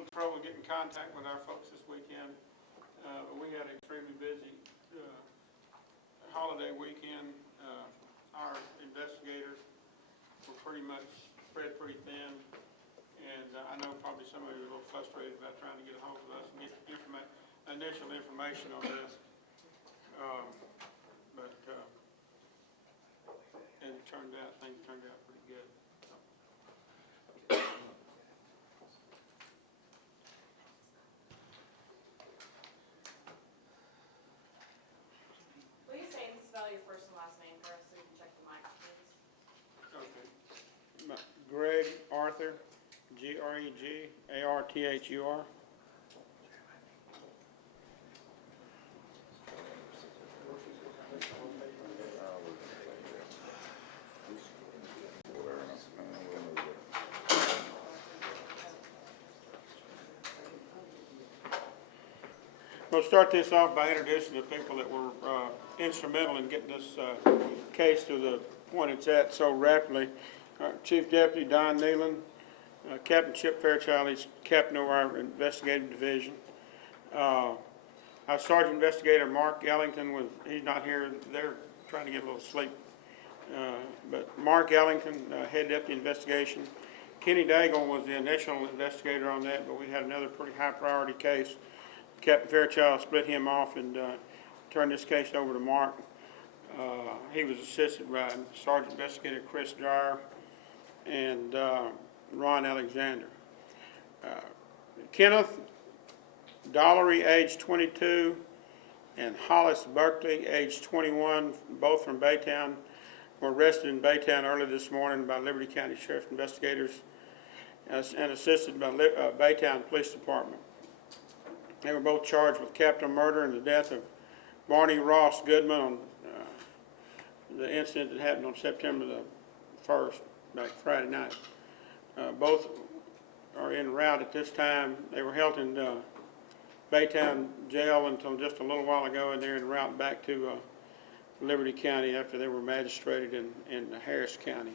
little trouble getting contact with our folks this weekend. We had an extremely busy holiday weekend. Our investigators were pretty much spread pretty thin, and I know probably some of you are a little frustrated about trying to get a hold of us and get initial information on this. But as it turned out, things turned out pretty good. Please say and spell your first and last name for us so we can check the mic, please. Okay. Greg Arthur, G-R-E-G-A-R-T-H-U-R. We'll start this off by introducing the people that were instrumental in getting this case to the point it's at so rapidly. Chief Deputy Don Nealon, Captain Chip Fairchild, he's captain of our investigative division. Our Sergeant Investigator Mark Ellington he's not here, they're trying to get a little sleep. But Mark Ellington, Head Deputy Investigation. Kenny Daigle was the initial investigator on that, but we had another pretty high priority case. Captain Fairchild split him off and turned this case over to Mark. He was assisted by Sergeant Investigator Chris Dreyer and Ron Alexander. Kenneth Dollery, age 22, and Hollis Buckley, age 21, both from Baytown, were arrested in Baytown early this morning by Liberty County Sheriff's investigators and assisted by Baytown Police Department. They were both charged with capital murder and the death of Barney Ross Goodman on the incident that happened on September the 1st, back Friday night. Both are en route at this time. They were held in Baytown Jail until just a little while ago, and they're en route back to Liberty County after they were magistrated in Harris County.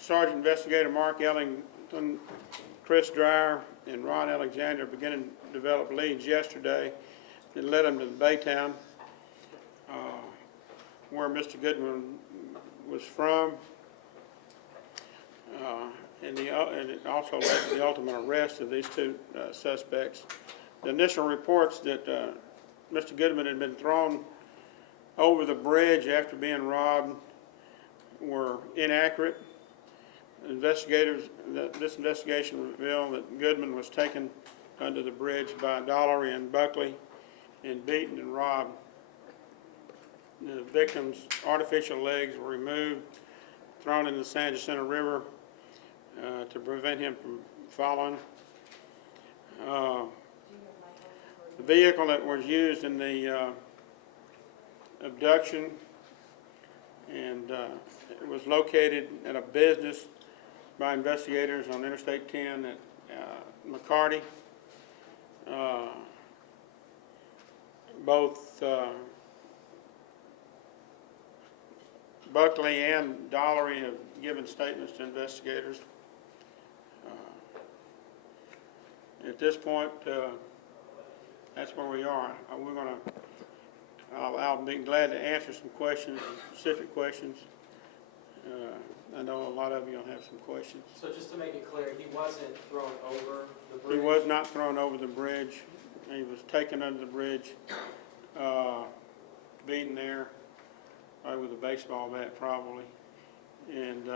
Sergeant Investigator Mark Ellington, Chris Dreyer, and Ron Alexander began to develop leads yesterday that led them to Baytown, where Mr. Goodman was from, and it also led to the ultimate arrest of these two suspects. The initial reports that Mr. Goodman had been thrown over the bridge after being robbed were inaccurate. This investigation revealed that Goodman was taken under the bridge by Dollery and Buckley and beaten and robbed. The victim's artificial legs were removed, thrown in the San Jacinto River to prevent him from falling. The vehicle that was used in the abduction and it was located at a business by investigators on Interstate 10 at McCarty. Both Buckley and Dollery have given statements to investigators. At this point, that's where we are. I'll be glad to answer some questions, specific questions. I know a lot of you will have some questions. So just to make it clear, he wasn't thrown over the bridge? He was not thrown over the bridge. He was taken under the bridge, beaten there with a baseball bat probably, and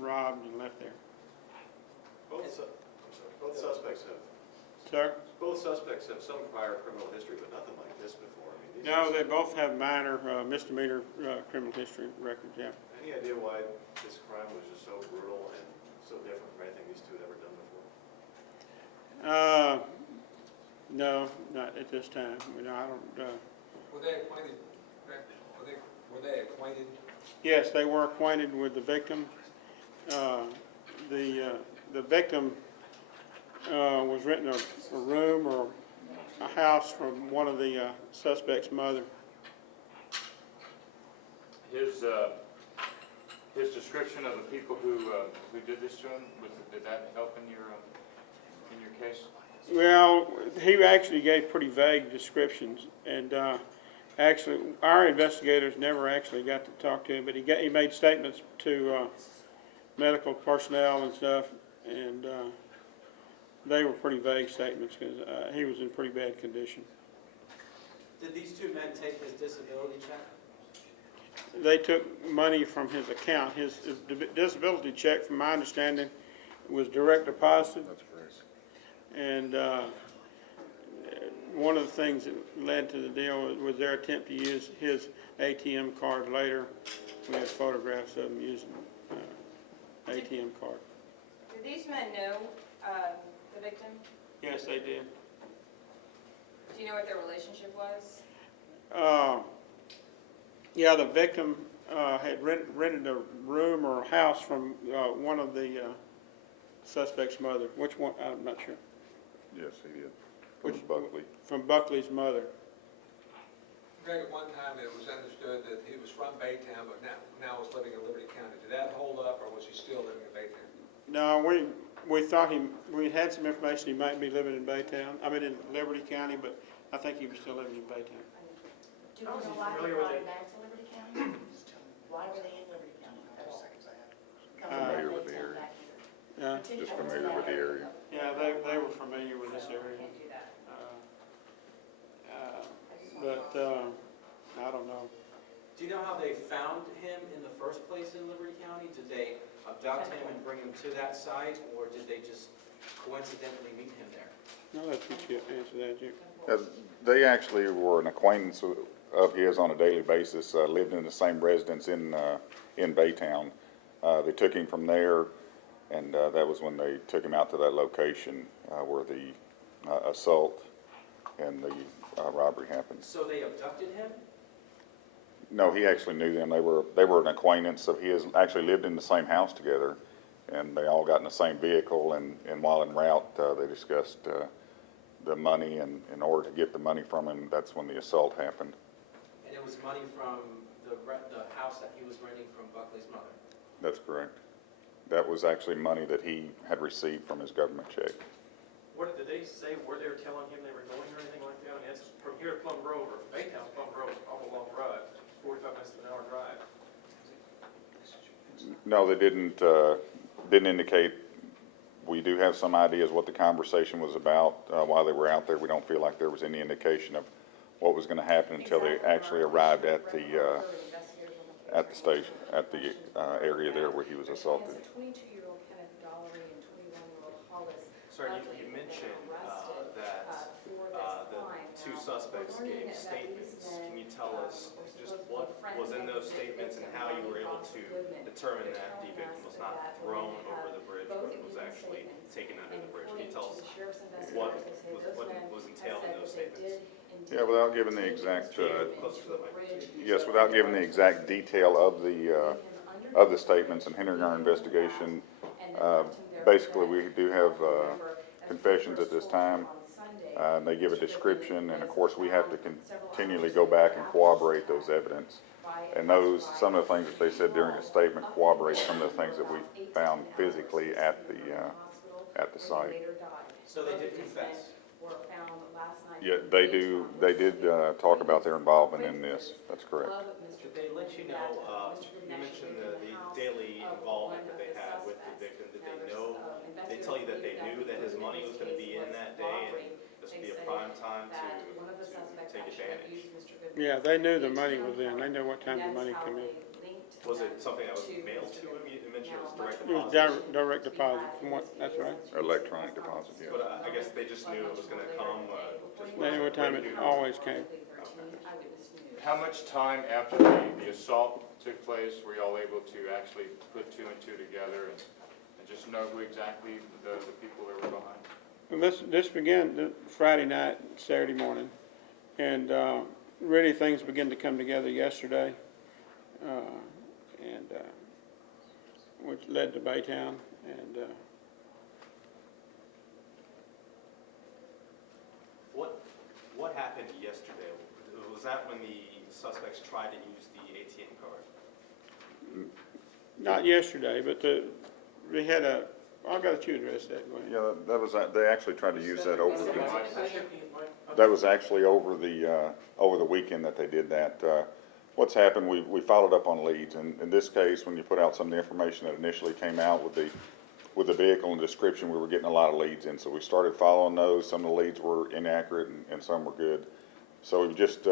robbed and left there. Both suspects have. Sir? Both suspects have some prior criminal history, but nothing like this before. I mean, No, they both have minor misdemeanor criminal history records, yeah. Any idea why this crime was just so brutal and so different from anything these two had ever done before? No, not at this time. I don't. Were they acquainted? Were they acquainted? Yes, they were acquainted with the victim. The victim was renting a room or a house from one of the suspect's mother. His His description of the people who did this to him, did that help in your case? Well, he actually gave pretty vague descriptions, and actually, our investigators never actually got to talk to him, but he made statements to medical personnel and stuff, and they were pretty vague statements because he was in pretty bad condition. Did these two men take his disability check? They took money from his account. His disability check, from my understanding, was direct deposited. That's correct. And one of the things that led to the deal was their attempt to use his ATM card later. We had photographs of him using ATM card. Did these men know the victim? Yes, they did. Do you know what their relationship was? Yeah, the victim had rented a room or a house from one of the suspect's mother. Which one? I'm not sure. Yes, he did. Which- From Buckley. From Buckley's mother. Greg, at one time it was understood that he was from Baytown, but now is living in Liberty County. Did that hold up, or was he still living in Baytown? No, we thought we had some information he might be living in Baytown. I mean, in Liberty County, but I think he was still living in Baytown. Do we know why they brought him back to Liberty County? Why were they in Liberty County? Familiar with the area. Just familiar with the area. Yeah, they were familiar with this area. Can't do that. But I don't know. Do you know how they found him in the first place in Liberty County? Did they abduct him and bring him to that site, or did they just coincidentally meet him there? No, that's what you answer that, you. They actually were an acquaintance of his on a daily basis, lived in the same residence in Baytown. They took him from there, and that was when they took him out to that location where the assault and the robbery happened. So they abducted him? No, he actually knew them. They were an acquaintance of his, actually lived in the same house together, and they all got in the same vehicle, and while en route, they discussed the money, and in order to get the money from him, that's when the assault happened. And it was money from the house that he was renting from Buckley's mother? That's correct. That was actually money that he had received from his government check. What did they say, where they were telling him they were going or anything like that? I mean, it's from here to Plum Grove, or Baytown to Plum Grove, it's an awful long drive, 45 minutes to an hour drive. No, they didn't indicate. We do have some ideas what the conversation was about while they were out there. We don't feel like there was any indication of what was going to happen until they actually arrived at the station, at the area there where he was assaulted. As a 22-year-old Kenneth Dollery and 21-year-old Hollis. Sorry, you mentioned that the two suspects gave statements. Can you tell us just what was in those statements and how you were able to determine that the victim was not thrown over the bridge, but was actually taken under the bridge? Can you tell us what was entailed in those statements? Yeah, without giving the exact, Closer to the mic. yes, without giving the exact detail of the statements and hindering our investigation. Basically, we do have confessions at this time. They give a description, and of course, we have to continually go back and corroborate those evidence. And some of the things that they said during the statement corroborate some of the things that we found physically at the site. So they did confess? Yeah, they did talk about their involvement in this. That's correct. Did they let you know, you mentioned the daily involvement that they had with the victim. Did they tell you that they knew that his money was going to be in that day and this would be a prime time to take advantage? Yeah, they knew the money was in. They knew what time the money came in. Was it something that was mailed to him? You mentioned it was direct It was deposit. direct deposit from what, that's right. Electronic deposit, yes. But I guess they just knew it was going to come. They knew what time it always came. How much time after the assault took place were y'all able to actually put two and two together and just know who exactly the people that were behind? Well, this began Friday night, Saturday morning, and really things began to come together yesterday, and which led to Baytown, and What happened yesterday? Was that when the suspects tried to use the ATM card? Not yesterday, but we had I've got you address that, go ahead. Yeah, that was, they actually tried to use that over, Mike? that was actually over the weekend that they did that. What's happened, we followed up on leads, and in this case, when you put out some of the information that initially came out with the vehicle and description, we were getting a lot of leads in, so we started following those. Some of the leads were inaccurate and some were good. So we just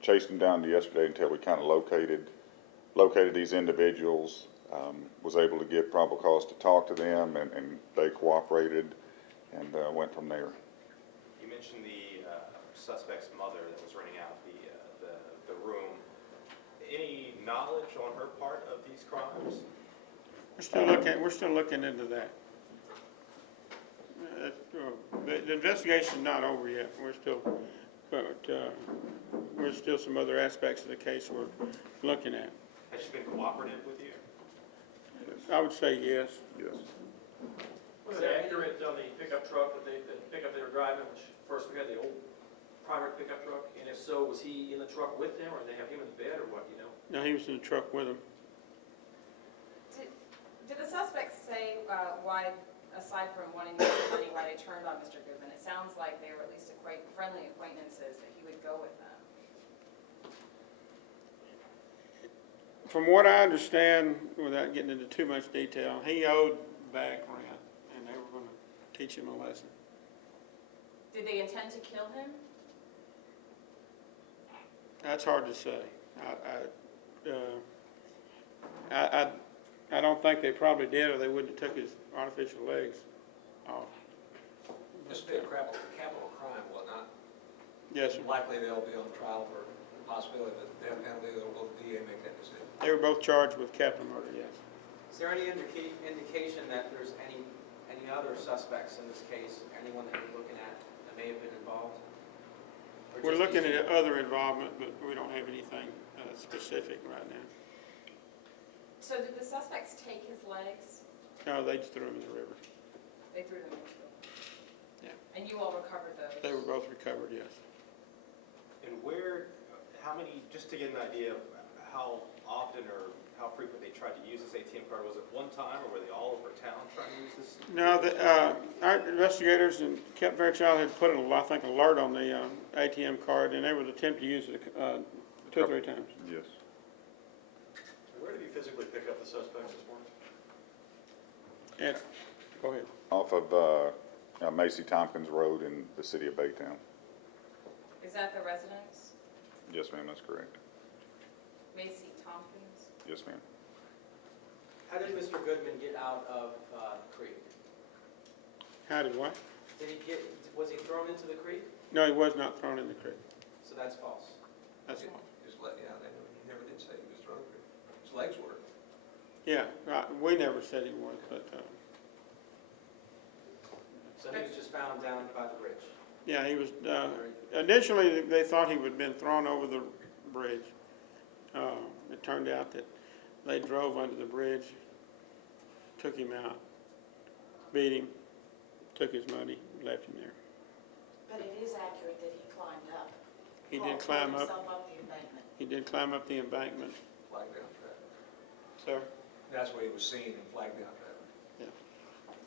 chased them down to yesterday until we kind of located these individuals, was able to get probable cause to talk to them, and they cooperated and went from there. You mentioned the suspect's mother that was renting out the room. Any knowledge on her part of these crimes? We're still looking into that. The investigation's not over yet. There's still some other aspects of the case we're looking at. Has she been cooperative with you? I would say yes. Yes. Was it accurate on the pickup truck the pickup they were driving, which first we had the old primary pickup truck, and if so, was he in the truck with them, or did they have him in the bed, or what, you know? No, he was in the truck with them. Did the suspects say why, aside from wanting to make money, why they turned on Mr. Goodman? It sounds like they were at least friendly acquaintances, that he would go with them. From what I understand, without getting into too much detail, he owed back rent, and they were going to teach him a lesson. Did they intend to kill him? That's hard to say. I don't think they probably did, or they wouldn't have took his artificial legs off. This would be a capital crime, will it not? Yes, sir. Likely they'll be on trial for the possibility of the death penalty, or will the DA make that decision? They were both charged with capital murder, yes. Is there any indication that there's any other suspects in this case, anyone that you're looking at that may have been involved? Or We're just looking these at two? other involvement, but we don't have anything specific right now. So did the suspects take his legs? No, they just threw him in the river. They threw them into the... Yeah. And you all recovered those? They were both recovered, yes. And how many, just to get an idea of how often or how frequent they tried to use this ATM card, was it one time, or were they all over town trying to use this? No, our investigators in Kent Fairchild had put I think, an alert on the ATM card, and they would attempt to use it 2 or 3 times. Yes. Where did he physically pick up the suspects this morning? And, go ahead. Off of Macy Tompkins Road in the city of Baytown. Is that the residence? Yes, ma'am, that's correct. Macy Tompkins? Yes, ma'am. How did Mr. Goodman get out of the creek? How did what? Was he thrown into the creek? No, he was not thrown in the creek. So that's false. That's all. He never did say he was thrown. His legs were. Yeah, we never said he was, but, So he was just found down by the bridge. yeah, he was, initially, they thought he had been thrown over the bridge. It turned out that they drove under the bridge, took him out, beat him, took his money, left him there. But it is accurate that he climbed up. He did climb up, Himself up the embankment. he did climb up the embankment, Flagged down traffic. so, That's where he was seen and flagged down traffic.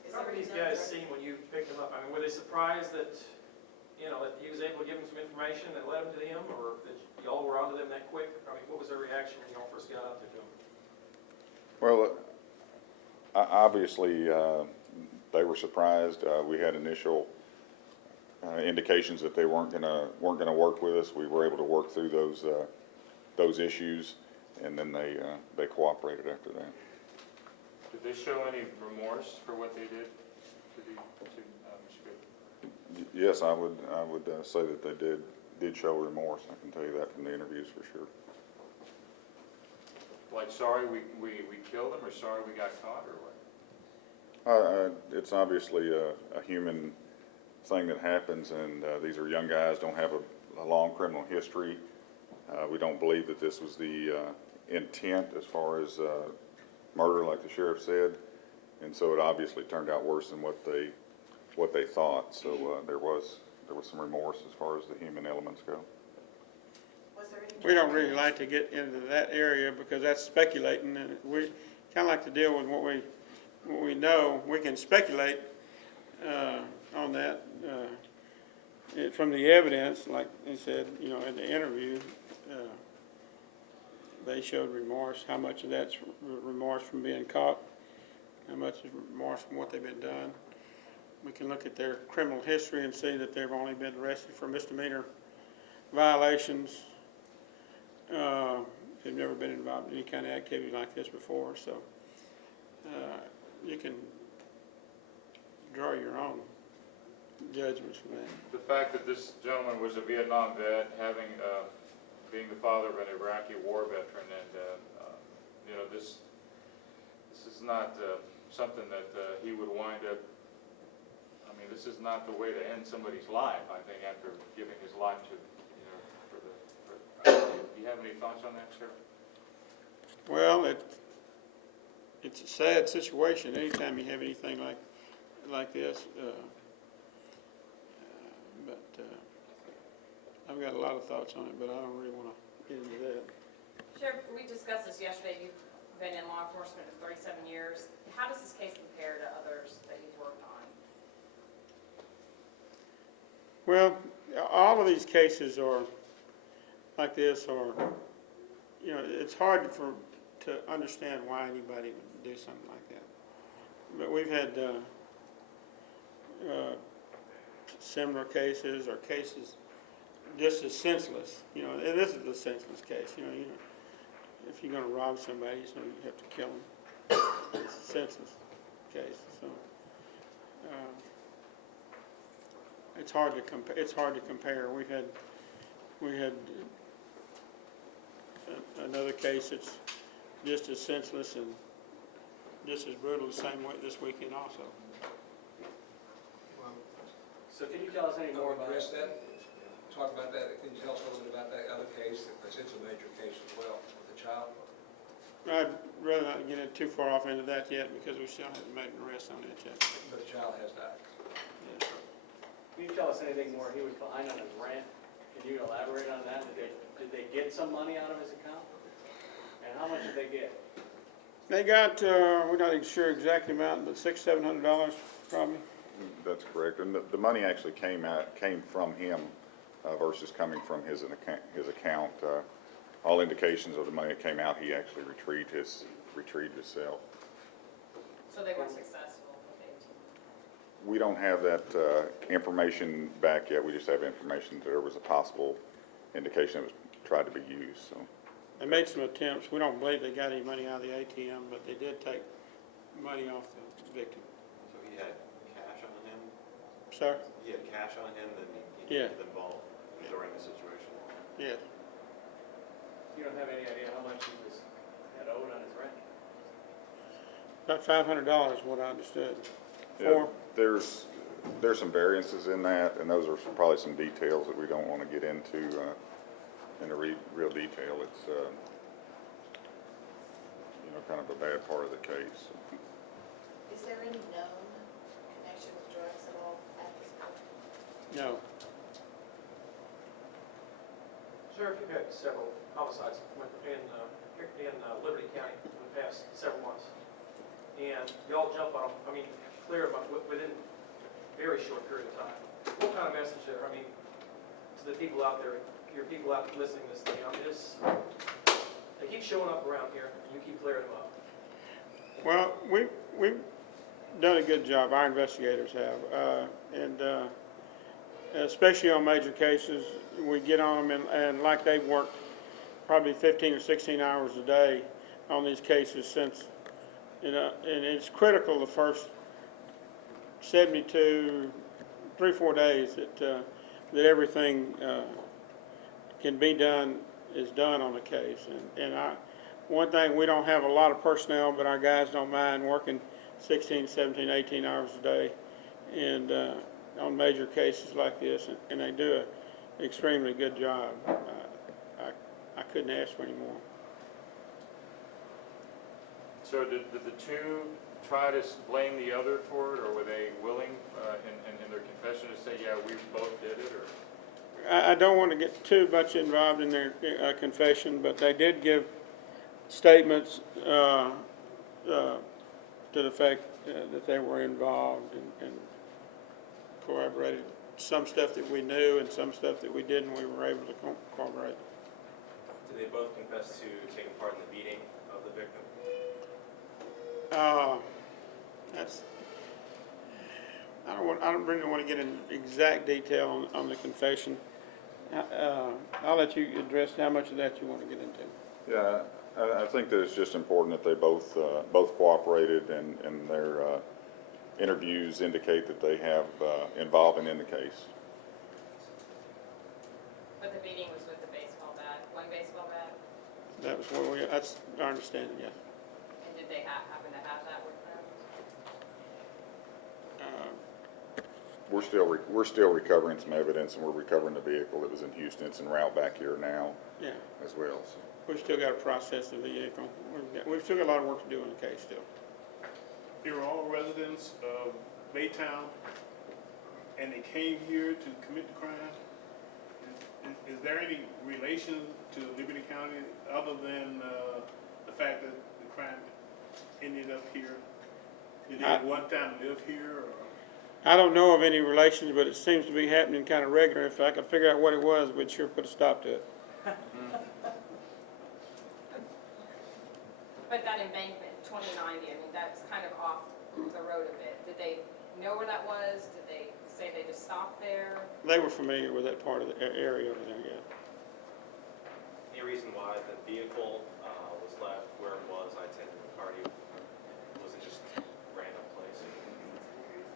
Is How were there these another- guys seen when you picked them up? I mean, were they surprised that, that he was able to give them some information that led them to him, or that y'all were onto them that quick? I mean, what was their reaction when y'all first got out there to them? Well, obviously, they were surprised. We had initial indications that they weren't gonna work with us. We were able to work through those issues, and then they cooperated after that. Did they show any remorse for what they did to Mr. Goodman? Yes, I would say that they did show remorse. I can tell you that from the interviews for sure. Like, sorry we killed him, or sorry we got caught, or what? It's obviously a human thing that happens, and these are young guys, don't have a long criminal history. We don't believe that this was the intent as far as murder, like the sheriff said, and so it obviously turned out worse than what they thought. So there was some remorse as far as the human elements go. Was there any? we don't really like to get into that area because that's speculating, and kind of like to deal with what we know. We can speculate on that from the evidence, like they said, you know, in the interview. They showed remorse. How much of that's remorse from being caught? How much is remorse from what they've been done? We can look at their criminal history and see that they've only been arrested for misdemeanor violations. They've never been involved in any kind of activity like this before, so you can draw your own judgments from that. The fact that this gentleman was a Vietnam vet, being the father of an Iraqi war veteran, and you know, this is not something that he would wind up. I mean, this is not the way to end somebody's life. I think after giving his life to, you know, do you have any thoughts on that, sir? Well, it's a sad situation. Anytime you have anything like this, but I've got a lot of thoughts on it, but I don't really want to get into that. Sheriff, we discussed this yesterday. You've been in law enforcement for 37 years. How does this case compare to others that you've worked on? Well, all of these cases are like this, or you know, it's hard to understand why anybody would do something like that. But we've had similar cases, or cases just as senseless. You know, and this is a senseless case. You know, if you're going to rob somebody, you have to kill them. It's a senseless case. So it's hard to compare. It's hard to compare. We had another case that's just as senseless and just as brutal the same way this weekend also. So can you tell us any more about address that? Talk about that. Can you tell us a little bit about that other case? Because it's a major case as well with the child. I'd rather not get too far off into that yet because we still haven't made an arrest on it yet. But the child has died. Yeah. Can you tell us anything more? He would find on his rent. Can you elaborate on that? Did they get some money out of his account? And how much did they get? They got, we're not even sure exact amount, but $600-700 probably. That's correct, and the money actually came from him versus coming from his account. All indications of the money that came out, he actually retrieved himself. So they weren't successful with 18? We don't have that information back yet. We just have information that there was a possible indication it was tried to be used. So They made some attempts. We don't believe they got any money out of the ATM, but they did take money off the victim. So he had cash on him? Sir? He had cash on him, and he Yeah. was involved during the situation? Yes. You don't have any idea how much he had owed on his rent? About $500 is what I understood. yeah, there's some variances in that, and those are probably some details that we don't want to get into in real detail. It's you know, kind of a bad part of the case. Is there any known connection with drugs at all at this point? No. Sheriff, you've had several homicides in Liberty County in the past several months. And y'all jump on them, I mean, clear them up within a very short period of time. What kind of message there, I mean, to the people out there, your people out listening to this thing, I mean, they keep showing up around here, and you keep clearing them up. Well, we've done a good job, our investigators have, and especially on major cases, we get on them and like they've worked probably 15 or 16 hours a day on these cases since, you know, and it's critical the first 72, 3-4 days that everything can be done is done on the case. And one thing, we don't have a lot of personnel, but our guys don't mind working 16, 17, 18 hours a day and on major cases like this, and they do an extremely good job. I couldn't ask for any more. So did the two try to blame the other for it, or were they willing in their confession to say, yeah, we both did it? Or I don't want to get too much involved in their confession, but they did give statements to the fact that they were involved and corroborated some stuff that we knew and some stuff that we didn't, we were able to corroborate. Did they both confess to taking part in the beating of the victim? I don't really want to get into exact detail on the confession. I'll let you address how much of that you want to get into. Yeah, I think that it's just important that they both cooperated and their interviews indicate that they have involvement in the case. But the beating was with the baseball bat, one baseball bat? That was that's our understanding, yes. And did they happen to have that with them? We're still recovering some evidence, and we're recovering the vehicle that was in Houston. It's en route back here now, Yeah, as well. So. we've still got to process the vehicle. We've still got a lot of work to do in the case still. They were all residents of Baytown, and they came here to commit the crime. Is there any relation to Liberty County other than the fact that the crime ended up here? Did they at one time live here? Or? I don't know of any relations, but it seems to be happening kind of regular. If I could figure out what it was, we'd sure put a stop to it. But that embankment, 2090, I mean, that's kind of off the road a bit. Did they know where that was? Did they say they just stopped there? They were familiar with that part of the area over there, yeah. Any reason why the vehicle was left where it was, I-10 McCarty? Was it just a random place?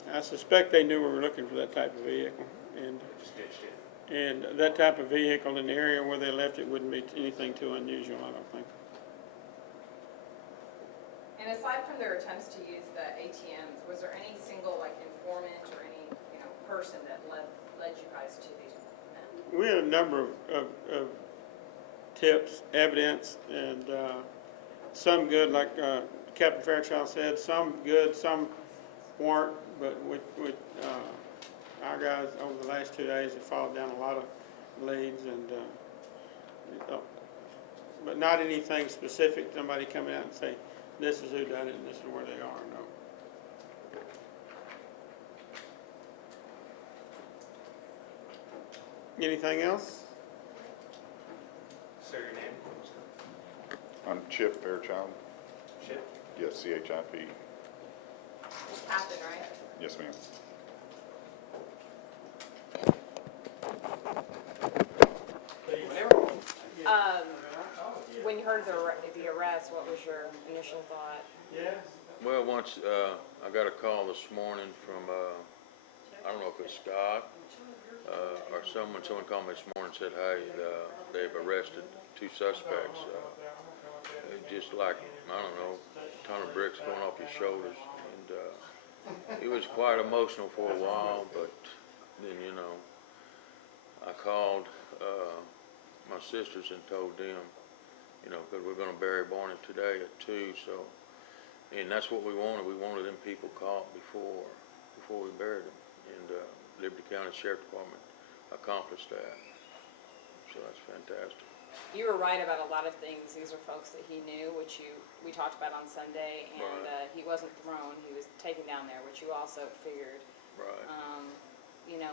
I suspect they knew we were looking for that type of vehicle, and They just ditched it? and that type of vehicle in the area where they left it wouldn't be anything too unusual, I don't think. And aside from their attempts to use the ATMs, was there any single like informant or any person that led you guys to these men? We had a number of tips, evidence, and some good, like Captain Fairchild said, some good, some weren't, but with our guys over the last 2 days have followed down a lot of leads, and but not anything specific, somebody coming out and say, this is who done it and this is where they are, no. Anything else? Sir, your name? I'm Chip Fairchild. Chip? Yes, C-H-I-P. Captain, right? Yes, ma'am. When you heard the arrest, what was your initial thought? Well, once, I got a call this morning from, I don't know if it's Scott, or someone called me this morning and said, hey, they've arrested 2 suspects. Just like, I don't know, a ton of bricks going off your shoulders. And, it was quite emotional for a while, but then, I called, my sisters and told them, because we're gonna bury Barney today at 2, so, and that's what we wanted. We wanted them people caught before we buried them. And, Liberty County Sheriff Department accomplished that. So that's fantastic. You were right about a lot of things. These are folks that he knew, which we talked about on Sunday, and he wasn't thrown; he was taken down there, which you also figured. Right.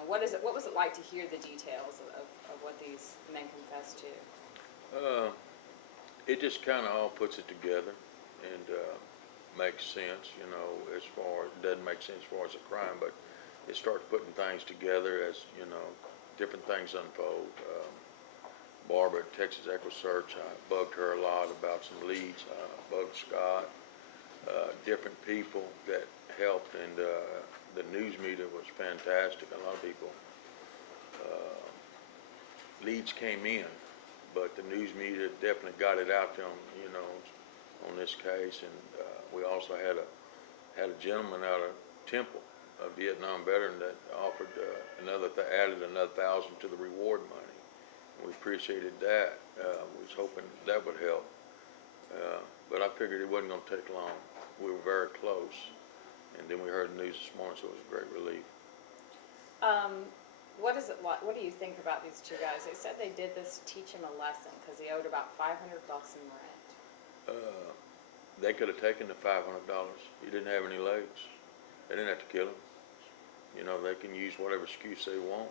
What was it like to hear the details of what these men confessed to? It just kind of all puts it together and makes sense. As far it doesn't make sense as far as a crime, but it starts putting things together as different things unfold. Barbara at Texas Echo Search, I bugged her a lot about some leads. I bugged Scott, different people that helped, and the news media was fantastic. A lot of people, leads came in, but the news media definitely got it out there on this case. And we also had a gentleman out of Temple, a Vietnam veteran, that offered added another $1,000 to the reward money. We appreciated that. We was hoping that would help. But I figured it wasn't going to take long. We were very close. And then we heard the news this morning, so it was a great relief. What is it like? What do you think about these 2 guys? They said they did this to teach him a lesson because he owed about $500 in rent. they could have taken the $500. He didn't have any legs. They didn't have to kill him. You know, they can use whatever excuse they want.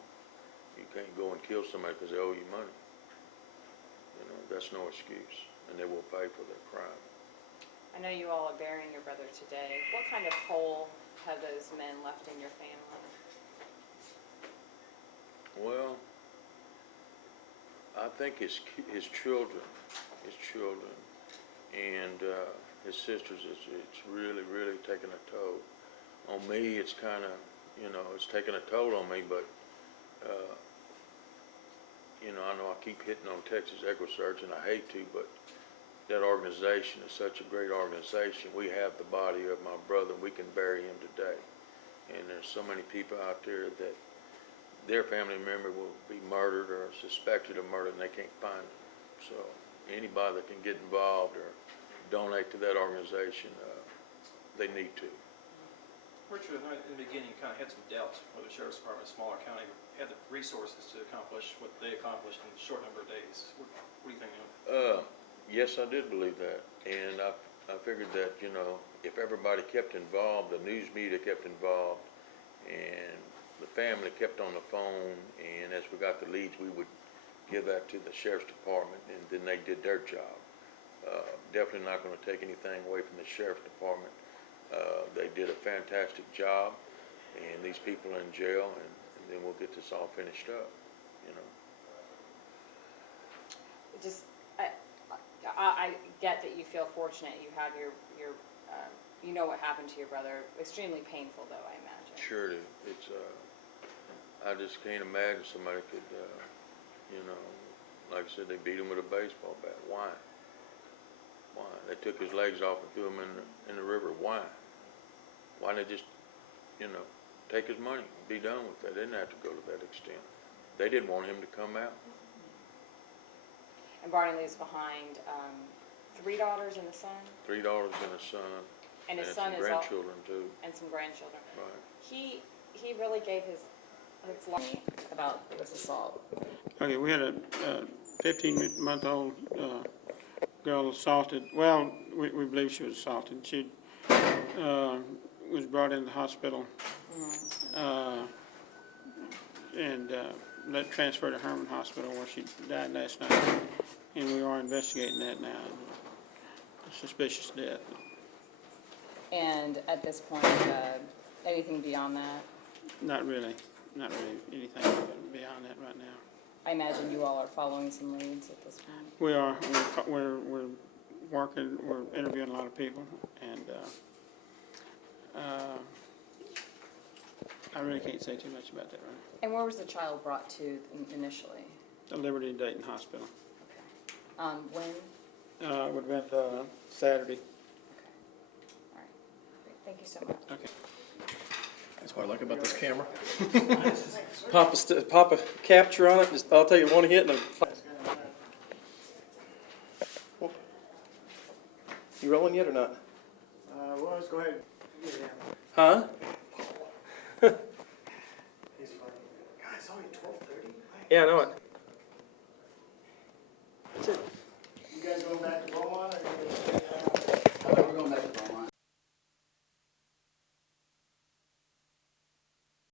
You can't go and kill somebody because they owe you money. You know, that's no excuse, and they will pay for their crime. I know you all are burying your brother today. What kind of hole have those men left in your family? Well, I think his children, and his sisters, it's really, really taken a toll. On me, it's kind of, you know, it's taken a toll on me, but, you know, I know I keep hitting on Texas EchoSearch, and I hate to, but that organization is such a great organization. We have the body of my brother, we can bury him today. And there's so many people out there that their family member will be murdered or suspected of murder and they can't find them. So anybody that can get involved or donate to that organization, they need to. Richard, I know in the beginning you kind of had some doubts whether the Sheriff's Department, a smaller county, had the resources to accomplish what they accomplished in a short number of days. What do you think of it? Yes, I did believe that. And I figured that, you know, if everybody kept involved, the news media kept involved, and the family kept on the phone, and as we got the leads, we would give that to the Sheriff's Department, and then they did their job. Definitely not going to take anything away from the Sheriff's Department. They did a fantastic job, and these people are in jail, and then we'll get this all finished up, you know. Just, I get that you feel fortunate you have your you know what happened to your brother. Extremely painful, though, I imagine. Sure it is. It's, I just can't imagine somebody could, you know, like I said, they beat him with a baseball bat. Why? Why? They took his legs off and threw him in the river. Why? Why didn't they just, you know, take his money and be done with that? They didn't have to go to that extent. They didn't want him to come out. And Barney leaves behind 3 daughters and a son. 3 daughters and a son. And his some son is grandchildren too. And some grandchildren. Right. He really gave his life about this assault. Okay, we had a 15-month-old girl assaulted. Well, we believe she was assaulted. She was brought into the hospital and transferred to Herman Hospital, where she died last night. And we are investigating that now. Suspicious death. And at this point, anything beyond that? Not really anything beyond that right now. I imagine you all are following some leads at this point. We are. We're working. We're interviewing a lot of people, and I really can't say too much about that right now. And where was the child brought to initially? The Liberty Dayton Hospital. Okay. When? It would have been Saturday. Okay. All right. Great. Thank you so much. Okay. That's what I like about this camera. Pop a capture on it, just, I'll tell you one hit and you rolling yet or not? Well, let's go ahead. Huh? He's funny. Guys, only 12:30? Yeah, I know it.